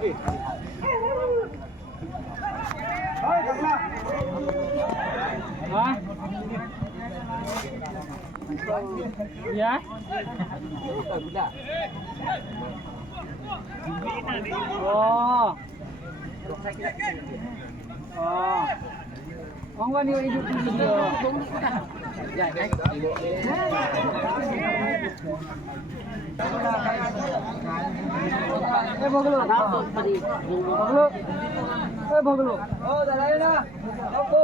Hah? Ya? Oh. Oh. Ông bao nhiêu hidup di sini? Ya, boglo. Boglo. Oh, dalay na. Opo.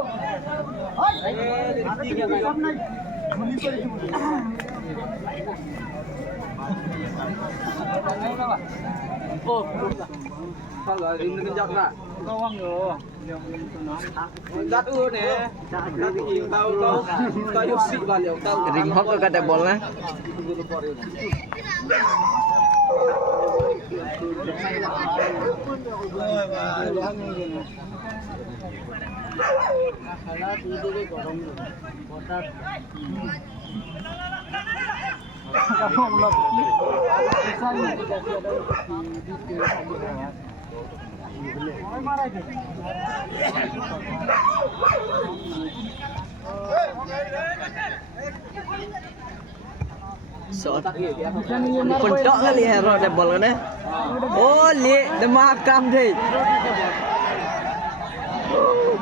Oh, kalau ini kejap nak. Kawang yo. Datu ni. Datu tahu yusik balik tahu. Ring hok ke kata bola. Pentok kali hero ada bola deh. Oh, li demakam deh.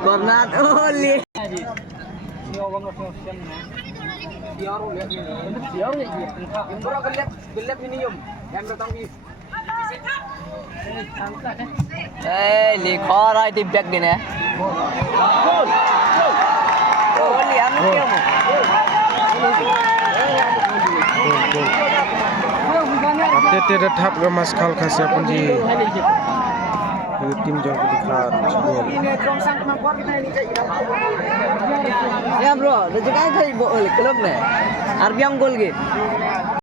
Kornat, oh li. Li khora tim back gini. Oh, li anu dia mu. Update thap ga maskal khasya punji tim jong dikha gol Ya bro, rezeki kai bo club ne. Arbiang gol gitu.